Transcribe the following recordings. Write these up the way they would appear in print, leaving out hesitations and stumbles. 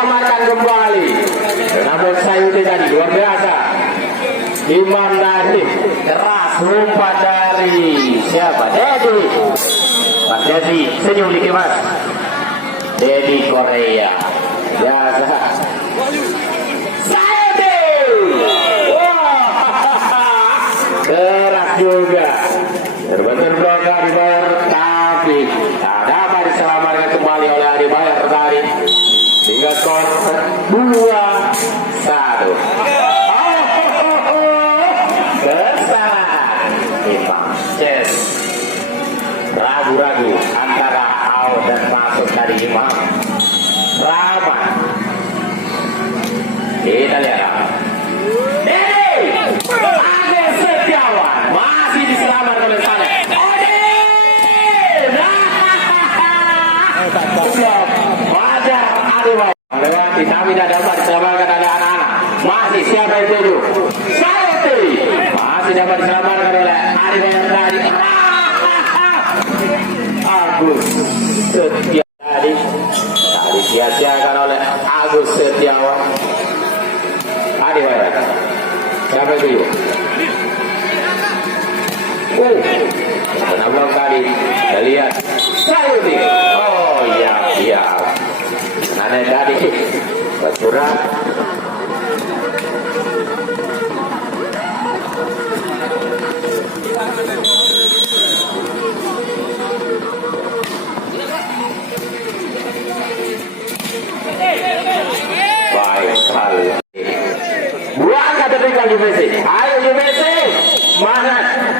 diselamatkan kembali. Namun Sayuti tadi luar biasa. Imam Nadif keras umpan dari siapa? Dedi. Mas Dedi senyum dikit mas. Dedi Korea. Biasa. Sayuti. Wah, keras juga. Betul-betul bloka dibayar, tapi tak dapat diselamatkan kembali oleh Adi Bayar tadi. Hingga skor 2-1. Kesalahan Imam Ces. Ragu-ragu antara out dan masuk dari Imam. Rahman. Kita lihat. Agus Setiawan masih diselamatkan oleh Saleh. Wajar Ariwai melewati tapi tidak dapat diselamatkan oleh anak-anak. Masih siapa yang tuju? Sayuti masih dapat diselamatkan oleh Ariwai yang tadi. Agus Setiawan tadi sia-siakan oleh Agus Setiawan. Ariwai siapa yang tuju? Kenapa kali kita lihat Sayuti. Oh iya aneh tadi berkurang. Baik sekali. Buang kata tinggal UBC. Ayo UBC. Mana?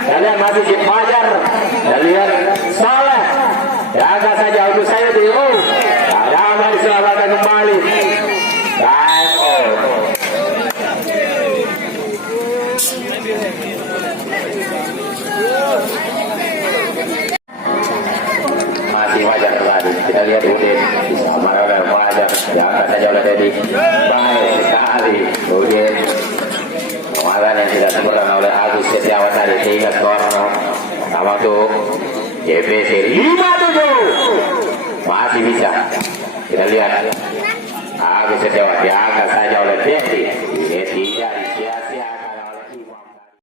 Kalian masih di Fajar. Kalian Saleh. Jaga saja untuk saya di Jangan diselamatkan kembali. Time out. Masih Fajar tadi. Kita lihat Udin. Diselamatkan oleh Fajar. Jaga saja oleh Dedi. Baik sekali Udin. Kemarin yang tidak sempurna oleh Agus Setiawan tadi sehingga skor sama untuk JPC 5.